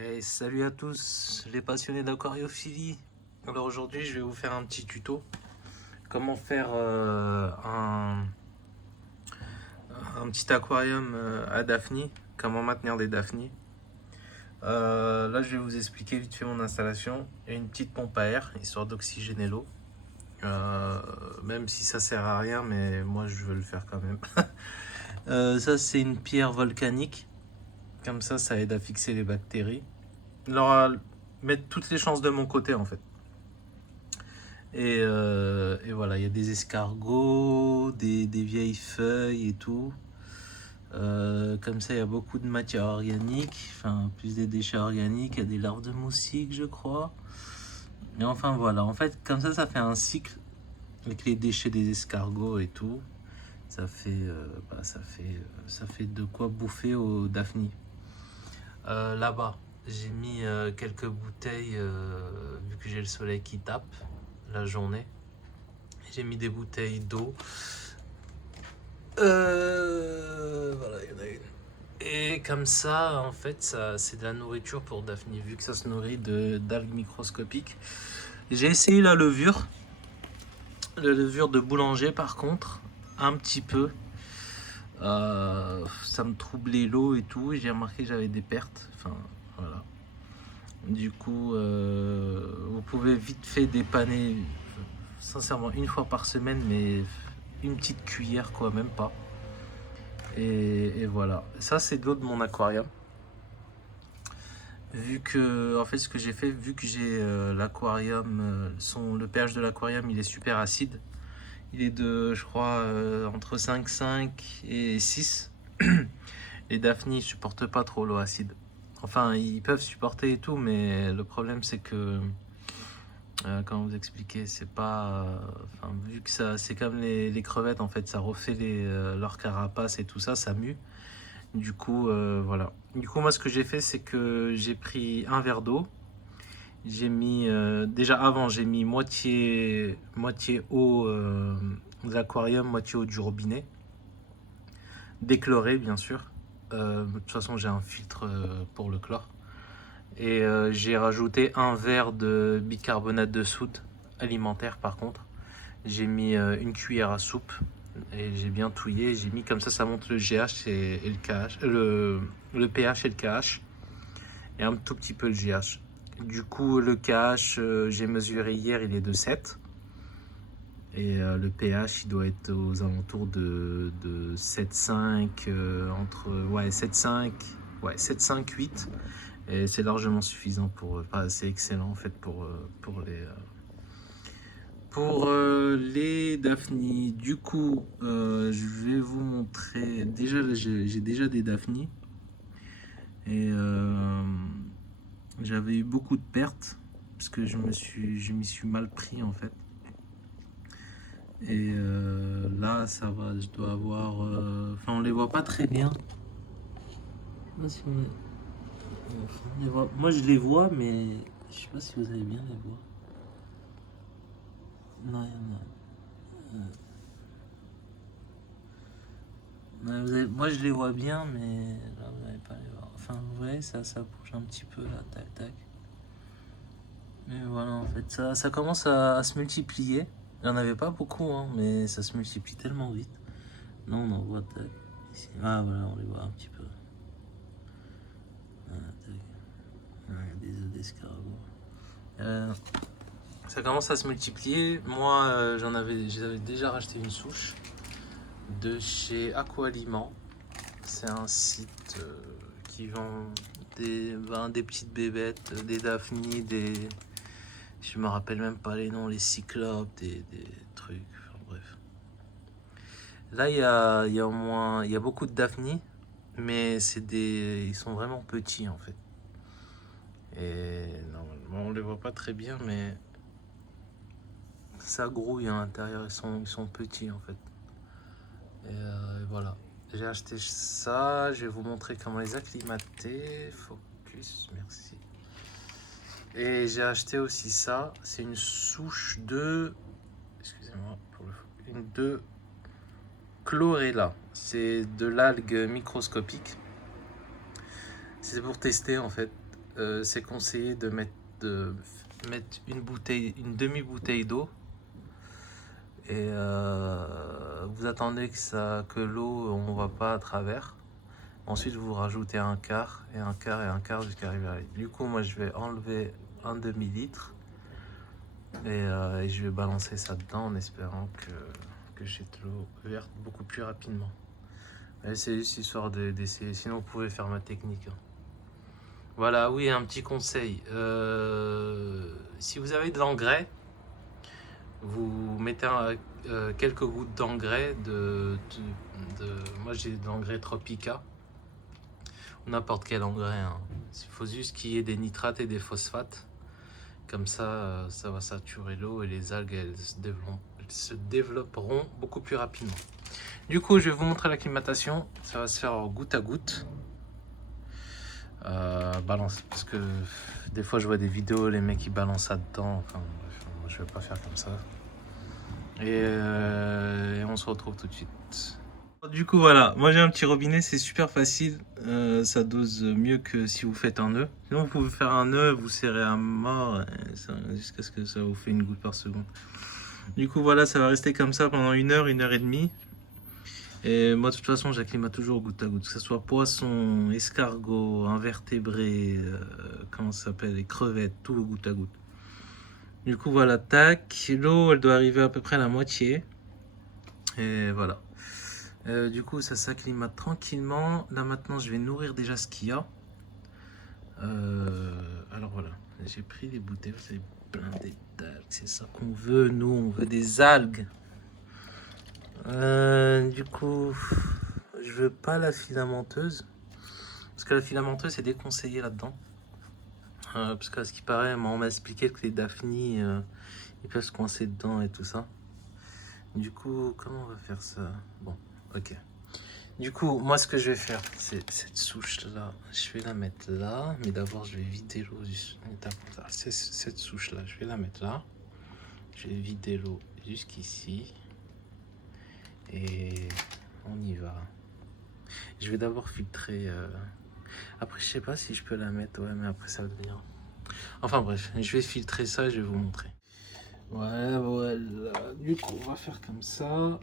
Et salut à tous les passionnés d'aquariophilie. Alors aujourd'hui je vais vous faire un petit tuto. Comment faire un petit aquarium à Daphnie. Comment maintenir des Daphnies. Là je vais vous expliquer vite fait mon installation. Il y a une petite pompe à air histoire d'oxygéner l'eau. Même si ça sert à rien, mais moi je veux le faire quand même. Ça c'est une pierre volcanique. Comme ça aide à fixer les bactéries. Alors, mettre toutes les chances de mon côté en fait. Et voilà, il y a des escargots, des vieilles feuilles et tout. Comme ça, il y a beaucoup de matière organique, enfin plus des déchets organiques, il y a des larves de moustiques, je crois. Et enfin voilà, en fait, comme ça fait un cycle avec les déchets des escargots et tout. Ça fait de quoi bouffer aux Daphnies. Là-bas, j'ai mis quelques bouteilles, vu que j'ai le soleil qui tape la journée. J'ai mis des bouteilles d'eau. Voilà, il y en a une. Et comme ça, en fait, c'est de la nourriture pour Daphne, vu que ça se nourrit d'algues microscopiques. J'ai essayé la levure de boulanger par contre, un petit peu. Ça me troublait l'eau et tout, et j'ai remarqué que j'avais des pertes. Enfin, voilà. Du coup, vous pouvez vite fait dépanner, sincèrement, une fois par semaine, mais une petite cuillère, quoi, même pas. Et voilà. Ça, c'est de l'eau de mon aquarium. Vu que, en fait, ce que j'ai fait, vu que j'ai l'aquarium, le pH de l'aquarium, il est super acide. Il est de, je crois, entre 5,5 et 6. Les Daphnies supportent pas trop l'eau acide. Enfin, ils peuvent supporter et tout, mais le problème, c'est que, comment vous expliquer, c'est pas. Enfin, vu que ça, c'est comme les crevettes, en fait, ça refait leur carapace et tout ça, ça mue. Du coup, voilà. Du coup, moi, ce que j'ai fait, c'est que j'ai pris un verre d'eau. J'ai mis, déjà avant, j'ai mis moitié eau de l'aquarium, moitié eau du robinet. Déchloré, bien sûr. De toute façon, j'ai un filtre pour le chlore. Et j'ai rajouté un verre de bicarbonate de soude alimentaire, par contre. J'ai mis une cuillère à soupe et j'ai bien touillé. J'ai mis comme ça monte le GH et le KH, le pH et le KH, et un tout petit peu le GH. Du coup, le KH, j'ai mesuré hier, il est de 7. Et le pH, il doit être aux alentours de 7,5, entre 7,5, 7,5, 8. Et c'est largement suffisant c'est excellent en fait pour les Daphnies. Du coup, je vais vous montrer. Déjà, j'ai déjà des Daphnies. Et j'avais eu beaucoup de pertes. Parce que je m'y suis mal pris en fait. Et là, ça va. Je dois avoir. Enfin, on les voit pas très bien. Je sais pas si on les voit. Moi, je les vois, mais je sais pas si vous allez bien les voir. Non, il y en a. Moi je les vois bien, mais là vous n'allez pas les voir. Enfin, vous voyez, ça bouge un petit peu là, tac tac. Mais voilà, en fait, ça commence à se multiplier. Il n'y en avait pas beaucoup, hein, mais ça se multiplie tellement vite. Non, on en voit, tac. Ici. Ah voilà, on les voit un petit peu. Ah, tac. Ah, il y a des œufs d'escargot. Ça commence à se multiplier. Moi, j'avais déjà racheté une souche de chez Aqualiment. C'est un site qui vend des petites bébêtes, des daphnies, je me rappelle même pas les noms, les cyclopes, des trucs, enfin bref. Là, il y a beaucoup de daphnies, mais ils sont vraiment petits en fait. Et normalement, on les voit pas très bien, mais ça grouille à l'intérieur, ils sont petits en fait. Et voilà. J'ai acheté ça, je vais vous montrer comment les acclimater. Focus, merci. Et j'ai acheté aussi ça, c'est une souche de. Excusez-moi pour de chlorella. C'est de l'algue microscopique. C'est pour tester en fait. c'est conseillé de mettre une demi-bouteille d'eau. Et vous attendez que l'eau, on ne voit pas à travers. Ensuite, vous rajoutez un quart, et un quart, et un quart jusqu'à arriver à là. Du coup, moi, je vais enlever un demi-litre. Et je vais balancer ça dedans en espérant que j'ai de l'eau verte beaucoup plus rapidement. Et c'est juste histoire d'essayer. Sinon, vous pouvez faire ma technique. Voilà, oui, un petit conseil. Si vous avez de l'engrais, vous mettez quelques gouttes d'engrais. Moi, j'ai de l'engrais Tropica. N'importe quel engrais. Hein. Il faut juste qu'il y ait des nitrates et des phosphates. Comme ça, ça va saturer l'eau et les algues elles se développeront beaucoup plus rapidement. Du coup, je vais vous montrer l'acclimatation. Ça va se faire goutte à goutte. Balance, parce que des fois je vois des vidéos, les mecs ils balancent ça dedans. Enfin, bref, moi, je vais pas faire comme ça. Et on se retrouve tout de suite. Du coup voilà, moi j'ai un petit robinet, c'est super facile, ça dose mieux que si vous faites un nœud. Sinon vous pouvez faire un nœud, vous serrez à mort jusqu'à ce que ça vous fait une goutte par seconde. Du coup voilà, ça va rester comme ça pendant 1 heure et demie. Et moi de toute façon j'acclimate toujours goutte à goutte, que ce soit poisson, escargot, invertébrés, comment ça s'appelle, les crevettes, tout goutte à goutte. Du coup voilà, tac, l'eau elle doit arriver à peu près à la moitié. Et voilà. Du coup, ça s'acclimate tranquillement. Là, maintenant, je vais nourrir déjà ce qu'il y a. Alors voilà, j'ai pris des bouteilles. Vous avez plein d'algues. C'est ça qu'on veut. Nous, on veut des algues. Du coup, je veux pas la filamenteuse. Parce que la filamenteuse est déconseillée là-dedans. Parce qu'à ce qui paraît, on m'a expliqué que les daphnies, ils peuvent se coincer dedans et tout ça. Du coup, comment on va faire ça? Bon, ok. Du coup, moi, ce que je vais faire, c'est cette souche-là. Je vais la mettre là. Mais d'abord, je vais vider l'eau. Cette souche-là, je vais la mettre là. Je vais vider l'eau jusqu'ici. Et on y va. Je vais d'abord filtrer. Après, je sais pas si je peux la mettre. Ouais, mais après, ça va devenir... Enfin bref, je vais filtrer ça et je vais vous montrer. Voilà. Du coup, on va faire comme ça.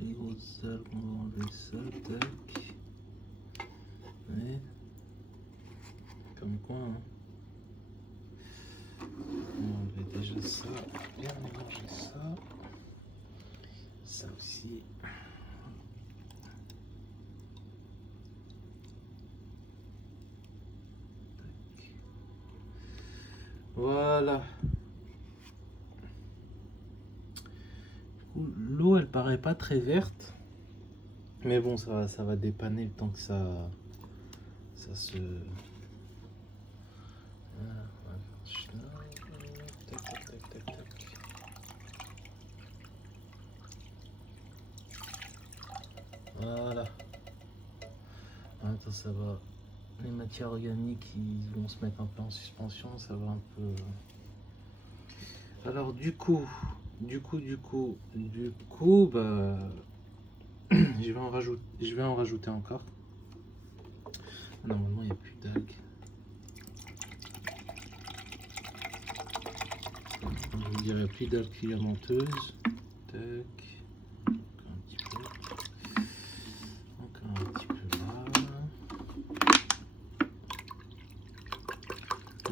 Les grosses algues, on va enlever ça, tac. Ouais. Comme quoi, hein. On va enlever déjà ça, et on va mélanger ça. Ça aussi. Tac. Voilà. L'eau, elle paraît pas très verte. Mais bon, ça va dépanner le temps que ça se... Voilà. Attends, ça va. Les matières organiques, ils vont se mettre un peu en suspension, ça va un peu... Alors du coup, bah, je vais en rajouter encore. Normalement, il n'y a plus d'algues. Je vous dirais plus d'algues filamenteuses. Tac. Encore un petit peu. Encore un petit peu là.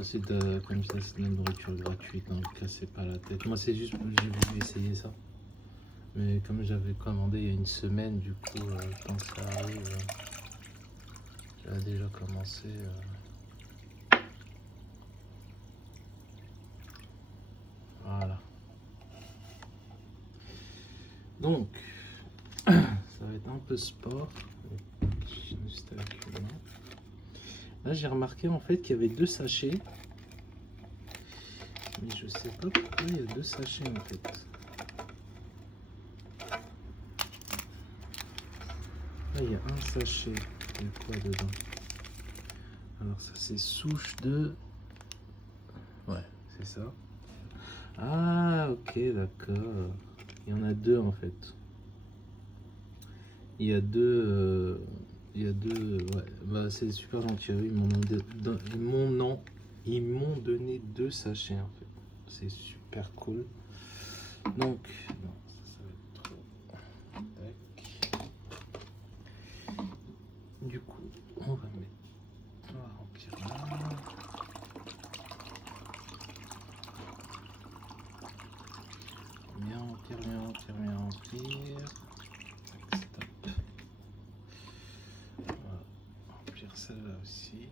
C'est comme ça, c'est de la nourriture gratuite, ne vous cassez pas la tête. Moi, c'est juste que j'ai voulu essayer ça. Mais comme j'avais commandé il y a une semaine, du coup, quand ça arrive, ça a déjà commencé. Voilà. Donc, ça va être un peu sport. Juste avec la main. Là, j'ai remarqué en fait qu'il y avait 2 sachets. Mais je sais pas pourquoi il y a 2 sachets en fait. Là, il y a un sachet. Il y a quoi dedans? Alors, ça, c'est souche de... Ouais, c'est ça. Ah, ok, d'accord. Il y en a deux en fait. Il y a deux. Ouais, bah, c'est super gentil. Oui, ils m'ont donné deux sachets en fait. C'est super cool. Donc, non, ça va être trop. Tac. Du coup, on va remplir là. Bien remplir. Stop. Voilà. Remplir celle-là aussi.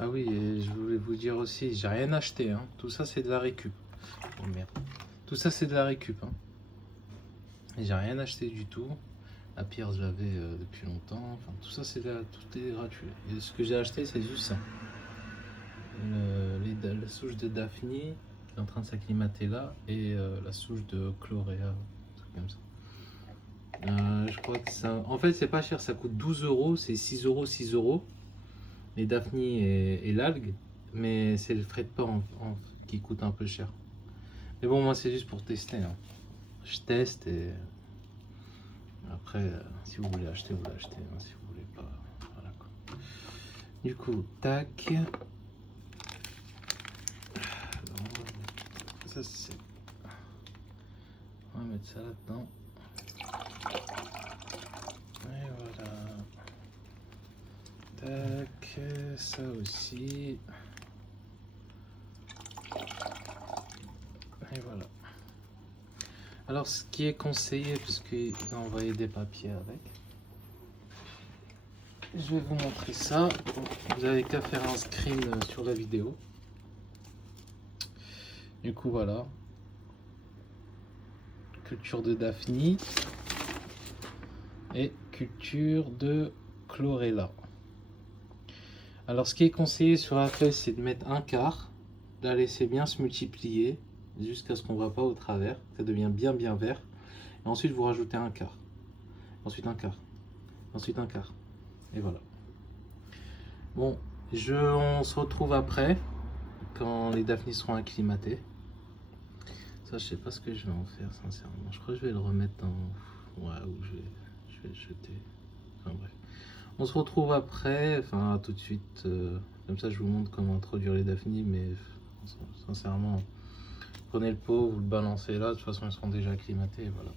Ah oui, et je voulais vous dire aussi, j'ai rien acheté, hein. Tout ça c'est de la récup. Oh merde. Tout ça c'est de la récup, hein. Et j'ai rien acheté du tout. La pierre je l'avais depuis longtemps. Enfin, tout ça tout est gratuit. Et ce que j'ai acheté c'est juste ça. La souche de Daphne qui est en train de s'acclimater là et la souche de Chloréa, un truc comme ça. Je crois que ça. En fait, c'est pas cher, ça coûte 12 euros, c'est 6 euros, 6 euros. Les Daphne et l'algue, mais c'est le frais de port qui coûte un peu cher. Mais bon, moi, c'est juste pour tester, hein. Je teste et après, si vous voulez acheter, vous l'achetez. Hein, si vous voulez pas, voilà quoi. Du coup, tac. Ça, c'est. On va mettre ça là-dedans. Et voilà. Tac, ça aussi. Et voilà. Alors, ce qui est conseillé, puisqu'il a envoyé des papiers avec, je vais vous montrer ça. Vous avez qu'à faire un screen sur la vidéo. Du coup, voilà. Culture de Daphne et culture de Chlorella. Alors, ce qui est conseillé sur la feuille, c'est de mettre un quart, de la laisser bien se multiplier jusqu'à ce qu'on ne voit pas au travers, ça devient bien vert. Et ensuite, vous rajoutez un quart, ensuite un quart, ensuite un quart. Et voilà. Bon, on se retrouve après, quand les Daphne seront acclimatées. Ça, je sais pas ce que je vais en faire, sincèrement. Je crois que je vais le remettre dans... Ouais, ou je vais le jeter. Enfin bref. On se retrouve après, enfin tout de suite. Comme ça, je vous montre comment introduire les Daphne, mais sincèrement, prenez le pot, vous le balancez là. De toute façon, ils seront déjà acclimatés, et voilà.